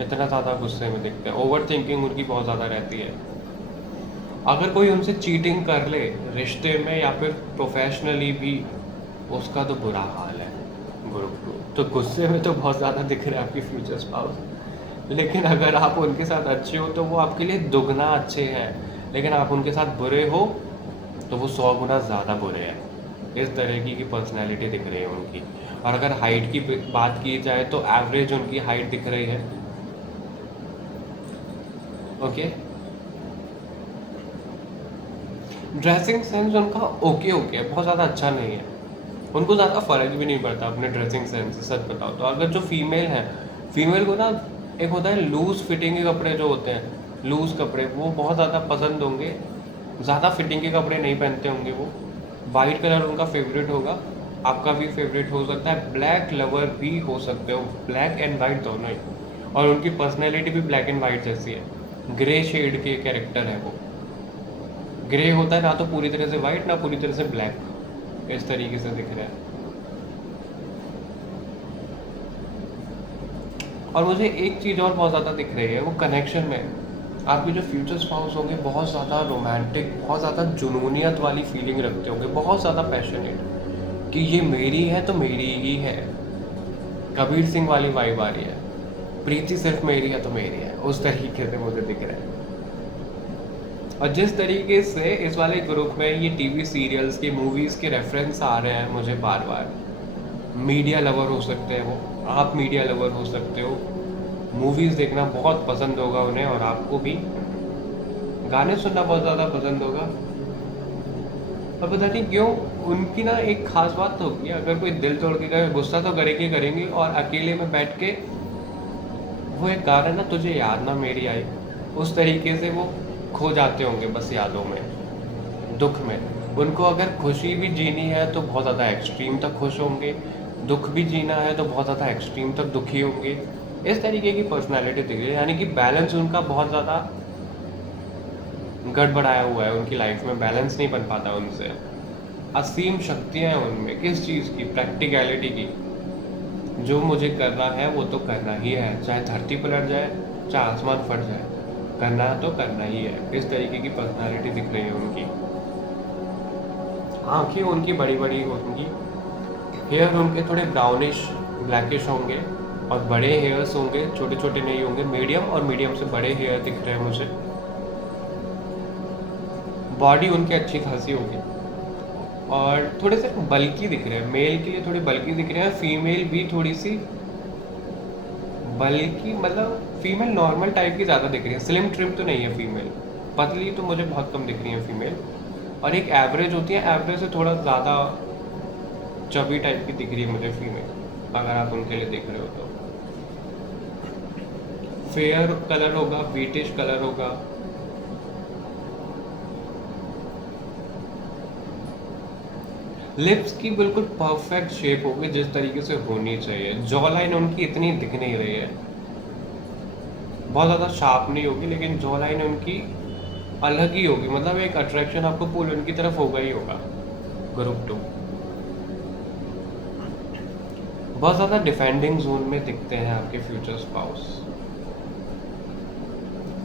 इतना ज़्यादा गुस्से में दिखते हैं, ओवर थिंकिंग उनकी बहुत ज़्यादा रहती है। अगर कोई उनसे चीटिंग कर ले रिश्ते में या फिर प्रोफेशनली भी, उसका तो बुरा हाल है ग्रुप 2। तो गुस्से में तो बहुत ज़्यादा दिख रहे हैं आपकी फ्यूचर स्पाउस, लेकिन अगर आप उनके साथ अच्छे हो तो वो आपके लिए दुगना अच्छे हैं, लेकिन आप उनके साथ बुरे हो तो वो 100 गुना ज़्यादा बुरे हैं। इस तरीके की पर्सनैलिटी दिख रही है उनकी। और अगर हाइट की बात की जाए तो एवरेज उनकी हाइट दिख रही है। ओके। ड्रेसिंग सेंस उनका ओके बहुत ज़्यादा अच्छा नहीं है, उनको ज़्यादा फ़र्क भी नहीं पड़ता अपने ड्रेसिंग सेंस से, सच बताओ तो। अगर जो फीमेल है, फीमेल को ना एक होता है लूज़ फिटिंग के कपड़े जो होते हैं, लूज़ कपड़े वो बहुत ज़्यादा पसंद होंगे, ज़्यादा फिटिंग के कपड़े नहीं पहनते होंगे वो। वाइट कलर उनका फेवरेट होगा, आपका भी फेवरेट हो सकता है, ब्लैक लवर भी हो सकते हो, ब्लैक एंड वाइट दोनों ही। और उनकी पर्सनैलिटी भी ब्लैक एंड वाइट जैसी है, ग्रे शेड के कैरेक्टर है वो। ग्रे होता है ना तो पूरी तरह से वाइट, ना पूरी तरह से ब्लैक, इस तरीके से दिख रहा है। और मुझे एक चीज़ और बहुत ज़्यादा दिख रही है, वो कनेक्शन में आपके जो फ्यूचर स्पाउस होंगे बहुत ज़्यादा रोमांटिक, बहुत ज़्यादा जुनूनियत वाली फीलिंग रखते होंगे, बहुत ज़्यादा पैशनेट कि ये मेरी है तो मेरी ही है। कबीर सिंह वाली वाइब आ रही है, प्रीति सिर्फ मेरी है तो मेरी है, उस तरीके से मुझे दिख रहा है। और जिस तरीके से इस वाले ग्रुप में ये टीवी सीरियल्स की, मूवीज़ के रेफरेंस आ रहे हैं मुझे बार बार, मीडिया लवर हो सकते हैं वो, आप मीडिया लवर हो सकते हो, मूवीज़ देखना बहुत पसंद होगा उन्हें, और आपको भी गाने सुनना बहुत ज़्यादा पसंद होगा। और पता नहीं क्यों उनकी ना एक ख़ास बात तो होगी, अगर कोई दिल तोड़ के गए, गुस्सा तो करेंगे, और अकेले में बैठ के वो एक गाना ना, तुझे याद ना मेरी आई, उस तरीके से वो खो जाते होंगे बस यादों में, दुख में। उनको अगर खुशी भी जीनी है तो बहुत ज़्यादा एक्सट्रीम तक खुश होंगे, दुख भी जीना है तो बहुत ज़्यादा एक्सट्रीम तक दुखी होंगे। इस तरीके की पर्सनैलिटी दिख रही है, यानी कि बैलेंस उनका बहुत ज़्यादा गड़बड़ाया हुआ है, उनकी लाइफ में बैलेंस नहीं बन पाता उनसे। असीम शक्तियाँ हैं उनमें, किस चीज़ की? प्रैक्टिकलिटी की। जो मुझे करना है वो तो करना ही है, चाहे धरती पलट जाए, चाहे आसमान फट जाए, करना है तो करना ही है। इस तरीके की पर्सनालिटी दिख रही है उनकी। आंखें उनकी बड़ी बड़ी होंगी, हेयर उनके थोड़े ब्राउनिश ब्लैकिश होंगे, और बड़े हेयर्स होंगे, छोटे छोटे नहीं होंगे, मीडियम और मीडियम से बड़े हेयर दिख रहे हैं मुझे। बॉडी उनकी अच्छी खासी होगी, और थोड़े से बल्की दिख रहे हैं। मेल के लिए थोड़ी बल्की दिख रहे हैं, फीमेल भी थोड़ी सी बल्की, मतलब फीमेल नॉर्मल टाइप की ज़्यादा दिख रही है, स्लिम ट्रिम तो नहीं है फीमेल। पतली तो मुझे बहुत कम दिख रही है फीमेल, और एक एवरेज होती है, एवरेज से थोड़ा ज़्यादा चबी टाइप की दिख रही है मुझे फीमेल, अगर आप उनके लिए देख रहे हो तो। फेयर कलर होगा, व्हीटिश कलर होगा, लिप्स की बिल्कुल परफेक्ट शेप होगी जिस तरीके से होनी चाहिए। जॉ लाइन उनकी इतनी दिख नहीं रही है, बहुत ज़्यादा शार्प नहीं होगी, लेकिन जॉ लाइन उनकी अलग ही होगी, मतलब एक अट्रैक्शन आपको पुल उनकी तरफ होगा ही होगा। ग्रुप 2 बहुत ज़्यादा डिफेंडिंग जोन में दिखते हैं आपके फ्यूचर स्पाउस।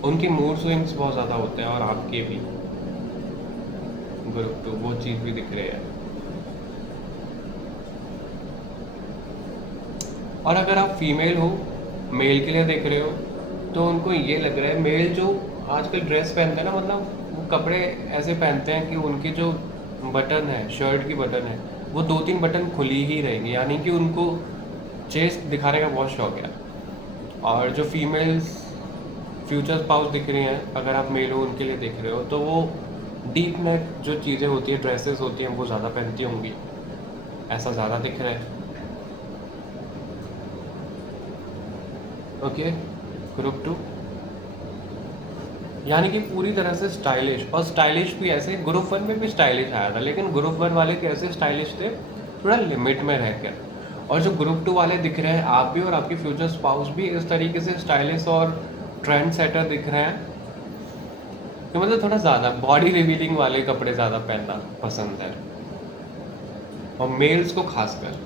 उनकी मूड स्विंग्स बहुत ज़्यादा होते हैं, और आपके भी। ग्रुप 2 वो चीज़ भी दिख रही है। और अगर आप फीमेल हो, मेल के लिए देख रहे हो, तो उनको ये लग रहा है, मेल जो आजकल ड्रेस पहनते हैं ना, मतलब वो कपड़े ऐसे पहनते हैं कि उनकी जो बटन है, शर्ट की बटन है, वो 2-3 बटन खुली ही रहेंगी, यानी कि उनको चेस्ट दिखाने का बहुत शौक है। और जो फीमेल्स फ्यूचर स्पाउस दिख रही हैं, अगर आप मेल हो उनके लिए देख रहे हो, तो वो डीप नेक जो चीज़ें होती हैं, ड्रेसेस होती हैं, वो ज़्यादा पहनती होंगी, ऐसा ज़्यादा दिख रहा है। ओके, ग्रुप 2 यानी कि पूरी तरह से स्टाइलिश, और स्टाइलिश भी ऐसे, ग्रुप 1 में भी स्टाइलिश आया था, लेकिन ग्रुप 1 वाले कैसे स्टाइलिश थे, थोड़ा लिमिट में रहकर। और जो ग्रुप 2 वाले दिख रहे हैं, आप भी और आपके फ्यूचर स्पाउस भी इस तरीके से स्टाइलिश और ट्रेंड सेटर दिख रहे हैं, कि मतलब थोड़ा ज़्यादा बॉडी रिवीलिंग वाले कपड़े ज़्यादा पहनना पसंद है, और मेल्स को खासकर।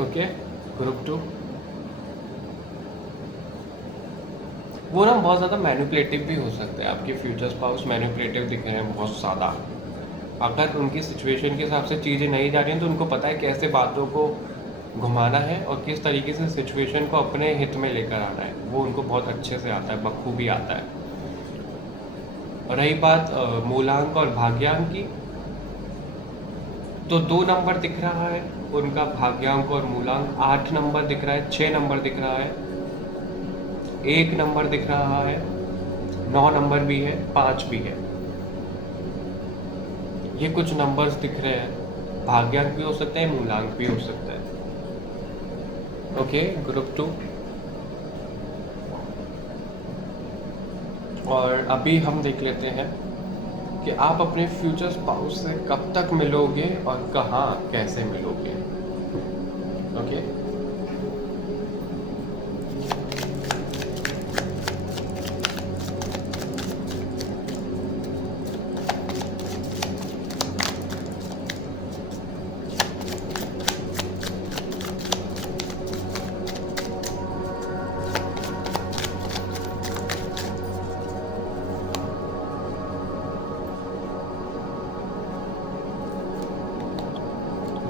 ओके, ग्रुप 2 वो ना बहुत ज़्यादा मैनिपुलेटिव भी हो सकते हैं, आपके फ्यूचर स्पाउस मैनिपुलेटिव दिख रहे हैं बहुत ज़्यादा। अगर उनकी सिचुएशन के हिसाब से चीज़ें नहीं जा रही हैं, तो उनको पता है कैसे बातों को घुमाना है, और किस तरीके से सिचुएशन को अपने हित में लेकर आना है, वो उनको बहुत अच्छे से आता है, बखूबी आता है। और रही बात मूलांक और भाग्यांक की, तो 2 नंबर दिख रहा है उनका भाग्यांक और मूलांक, 8 नंबर दिख रहा है, 6 नंबर दिख रहा है, 1 नंबर दिख रहा है, 9 नंबर भी है, 5 भी है। ये कुछ नंबर्स दिख रहे हैं, भाग्यांक भी हो सकता है, मूलांक भी हो सकता है। Okay, group 2। और अभी हम देख लेते हैं कि आप अपने फ्यूचर स्पाउस से कब तक मिलोगे और कहाँ कैसे मिलोगे। ओके,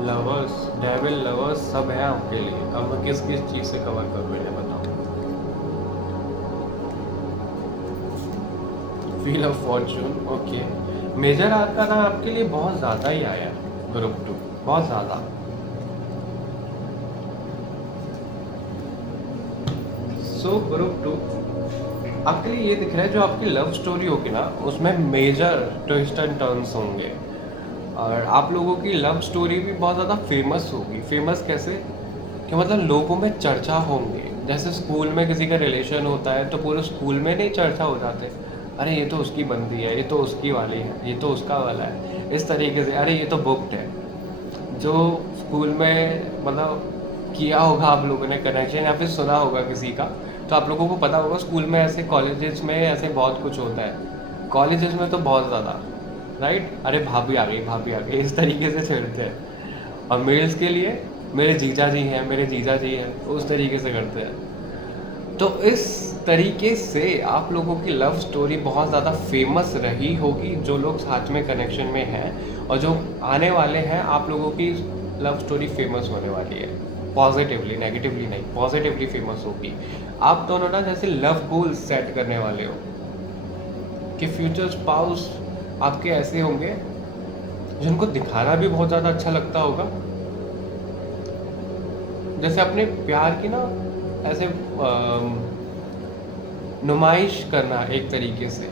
लवर्स, डेविल, लवर्स सब है आपके लिए। अब मैं किस किस चीज़ से कवर करूँ, इन्हें बताओ। Wheel of fortune, okay. Major arcana आपके लिए बहुत ज़्यादा ही आया, ग्रुप 2 बहुत ज़्यादा। सो ग्रुप 2 आपके लिए ये दिख रहा है, जो आपकी लव स्टोरी होगी ना, उसमें मेजर ट्विस्ट एंड टर्न्स होंगे, और आप लोगों की लव स्टोरी भी बहुत ज़्यादा फेमस होगी। फेमस कैसे, कि मतलब लोगों में चर्चा होंगे, जैसे स्कूल में किसी का रिलेशन होता है तो पूरे स्कूल में नहीं चर्चा हो जाते, अरे ये तो उसकी बंदी है, ये तो उसकी वाली है, ये तो उसका वाला है, इस तरीके से, अरे ये तो बुक्ड है। जो स्कूल में मतलब किया होगा आप लोगों ने कनेक्शन, या फिर सुना होगा किसी का, तो आप लोगों को पता होगा स्कूल में ऐसे, कॉलेजेस में ऐसे बहुत कुछ होता है, कॉलेजेस में तो बहुत ज़्यादा, राइट, अरे भाभी आ गई, भाभी आ गई, इस तरीके से छेड़ते हैं। और मेल्स के लिए मेरे जीजा जी हैं, मेरे जीजा जी हैं, उस तरीके से करते हैं। तो इस तरीके से आप लोगों की लव स्टोरी बहुत ज़्यादा फेमस रही होगी, जो लोग साथ में कनेक्शन में हैं, और जो आने वाले हैं आप लोगों की लव स्टोरी फेमस होने वाली है, पॉजिटिवली, नेगेटिवली नहीं, पॉजिटिवली फेमस होगी। आप दोनों ना जैसे लव गोल सेट करने वाले हो कि फ्यूचर स्पाउस आपके ऐसे होंगे जिनको दिखाना भी बहुत ज़्यादा अच्छा लगता होगा, जैसे अपने प्यार की ना ऐसे नुमाइश करना, एक तरीके से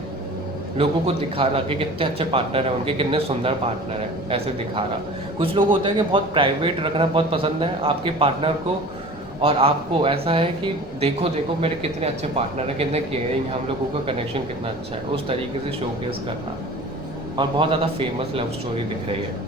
लोगों को दिखाना कि कितने अच्छे पार्टनर हैं उनके, कितने सुंदर पार्टनर हैं, ऐसे दिखाना। कुछ लोग होता है कि बहुत प्राइवेट रखना बहुत पसंद है आपके पार्टनर को, और आपको ऐसा है कि देखो देखो मेरे कितने अच्छे पार्टनर हैं, कितने केयरिंग, हम लोगों का कनेक्शन कितना अच्छा है, उस तरीके से शोकेस करना। और बहुत ज़्यादा फेमस लव स्टोरी दिख रही है।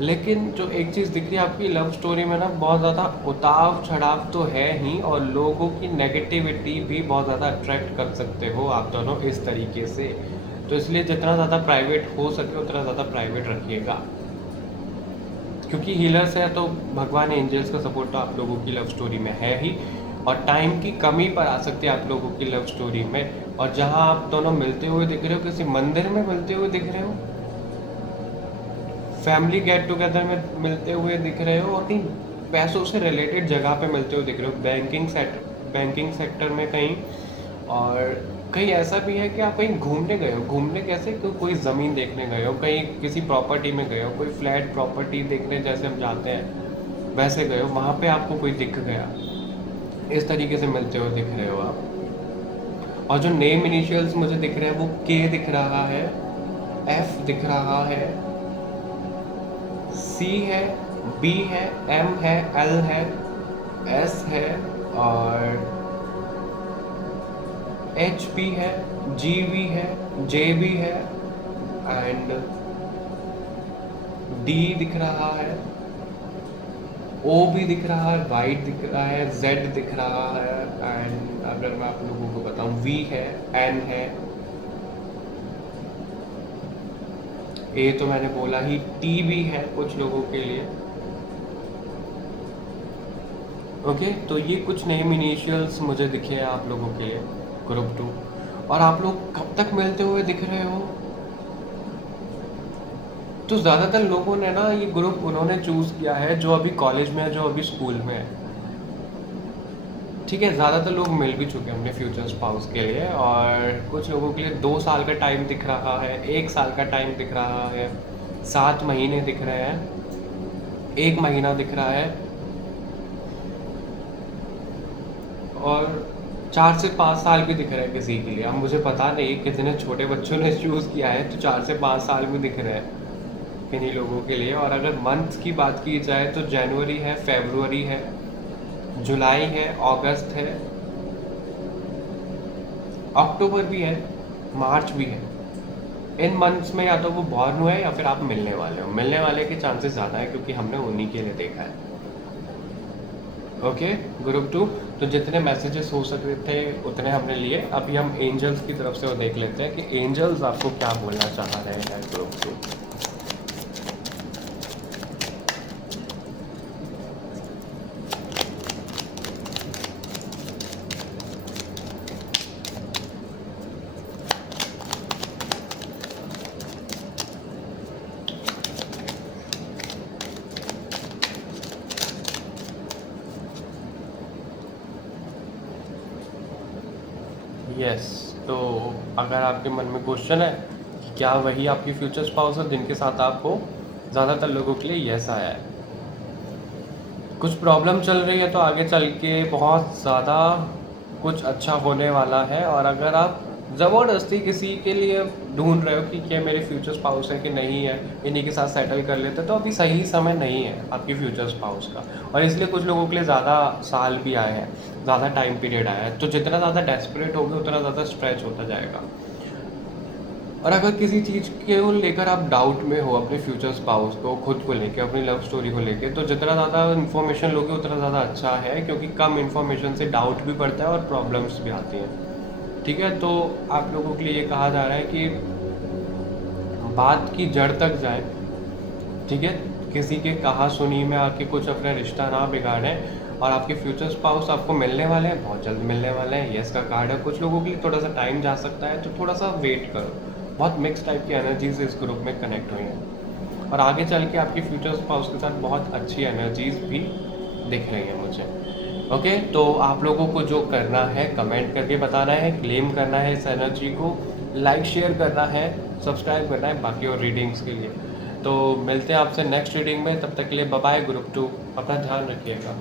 लेकिन जो एक चीज़ दिख रही है आपकी लव स्टोरी में ना, बहुत ज़्यादा उतार चढ़ाव तो है ही, और लोगों की नेगेटिविटी भी बहुत ज़्यादा अट्रैक्ट कर सकते हो आप दोनों इस तरीके से। तो इसलिए जितना ज़्यादा प्राइवेट हो सके उतना ज़्यादा प्राइवेट रखिएगा, क्योंकि हीलर्स है तो भगवान एंजल्स का सपोर्ट तो आप लोगों की लव स्टोरी में है ही, और टाइम की कमी पर आ सकती है आप लोगों की लव स्टोरी में। और जहाँ आप दोनों मिलते हुए दिख रहे हो, किसी मंदिर में मिलते हुए दिख रहे हो, फैमिली गेट टुगेदर में मिलते हुए दिख रहे हो, और कहीं पैसों से रिलेटेड जगह पे मिलते हुए दिख रहे हो, बैंकिंग सेक्टर में कहीं। और कहीं ऐसा भी है कि आप कहीं घूमने गए हो, घूमने कैसे, कोई ज़मीन देखने गए हो, कहीं किसी प्रॉपर्टी में गए हो, कोई फ्लैट प्रॉपर्टी देखने जैसे हम जाते हैं वैसे गए हो, वहाँ पे आपको कोई दिख गया, इस तरीके से मिलते हुए दिख रहे हो आप। और जो नेम इनिशियल्स मुझे दिख रहे हैं वो के दिख रहा है, एफ दिख रहा है, सी है, बी है, एम है, एल है, एस है, और एच भी है, जी भी है, जे भी है, एंड डी दिख रहा है, ओ भी दिख रहा है, वाइट दिख रहा है, जेड दिख रहा है, एंड अगर मैं आप लोगों को बताऊं वी है, एन है, ए तो मैंने बोला ही, टी भी है कुछ लोगों के लिए। ओके, तो ये कुछ नेम इनिशियल्स मुझे दिखे हैं आप लोगों के लिए, ग्रुप 2। और आप लोग कब तक मिलते हुए दिख रहे हो, तो ज़्यादातर लोगों ने ना ये ग्रुप उन्होंने चूज़ किया है जो अभी कॉलेज में है, जो अभी स्कूल में है, ठीक है। ज़्यादातर लोग मिल भी चुके हैं अपने फ्यूचर स्पाउस के लिए, और कुछ लोगों के लिए 2 साल का टाइम दिख रहा है, 1 साल का टाइम दिख रहा है, 7 महीने दिख रहे हैं, 1 महीना दिख रहा है, और 4 से 5 साल भी दिख रहे हैं किसी के लिए। अब मुझे पता नहीं कितने छोटे बच्चों ने चूज़ किया है, तो 4 से 5 साल भी दिख रहे हैं किन्हीं लोगों के लिए। और अगर मंथ की बात की जाए तो जनवरी है, फरवरी है, जुलाई है, अगस्त है, अक्टूबर भी है, मार्च भी है। इन मंथ्स में या तो वो बॉर्न हुए या फिर आप मिलने वाले हो। मिलने वाले के चांसेस ज़्यादा है क्योंकि हमने उन्हीं के लिए देखा है। ओके, ग्रुप 2, तो जितने मैसेजेस हो सकते थे उतने हमने लिए। अभी हम एंजल्स की तरफ से वो देख लेते हैं कि एंजल्स आपको क्या बोलना चाह रहे हैं ग्रुप 2। यस, तो अगर आपके मन में क्वेश्चन है कि क्या वही आपकी फ्यूचर स्पाउस है जिनके साथ आप हो, ज़्यादातर लोगों के लिए यस आया है। कुछ प्रॉब्लम चल रही है तो आगे चल के बहुत ज़्यादा कुछ अच्छा होने वाला है। और अगर आप ज़बरदस्ती किसी के लिए ढूंढ रहे हो कि क्या मेरे फ्यूचर स्पाउस है कि नहीं है, इन्हीं के साथ सेटल कर लेते, तो अभी सही समय नहीं है आपकी फ्यूचर स्पाउस का। और इसलिए कुछ लोगों के लिए ज़्यादा साल भी आए हैं, ज़्यादा टाइम पीरियड आया है। तो जितना ज़्यादा डेस्परेट होगे उतना ज़्यादा स्ट्रेच होता जाएगा। और अगर किसी चीज़ को लेकर आप डाउट में हो, अपने फ्यूचर स्पाउस को, खुद को लेके, अपनी लव स्टोरी को लेके, तो जितना ज़्यादा इन्फॉर्मेशन लोगे उतना ज़्यादा अच्छा है, क्योंकि कम इन्फॉर्मेशन से डाउट भी पड़ता है और प्रॉब्लम्स भी आती हैं। ठीक है, तो आप लोगों के लिए ये कहा जा रहा है कि बात की जड़ तक जाए। ठीक है, किसी के कहा सुनी में आके कुछ अपना रिश्ता ना बिगाड़ें। और आपके फ्यूचर स्पाउस आपको मिलने वाले हैं, बहुत जल्द मिलने वाले हैं, यस का कार्ड है। कुछ लोगों के लिए थोड़ा सा टाइम जा सकता है, तो थोड़ा सा वेट करो। बहुत मिक्स टाइप की एनर्जीज इस ग्रुप में कनेक्ट हुई हैं, और आगे चल के आपकी फ्यूचर स्पाउस के साथ बहुत अच्छी एनर्जीज भी दिख रही हैं मुझे। ओके, तो आप लोगों को जो करना है कमेंट करके बताना है, क्लेम करना है इस एनर्जी को, लाइक शेयर करना है, सब्सक्राइब करना है बाकी और रीडिंग्स के लिए। तो मिलते हैं आपसे नेक्स्ट रीडिंग में, तब तक के लिए बाय बाय ग्रुप 2, अपना ध्यान रखिएगा।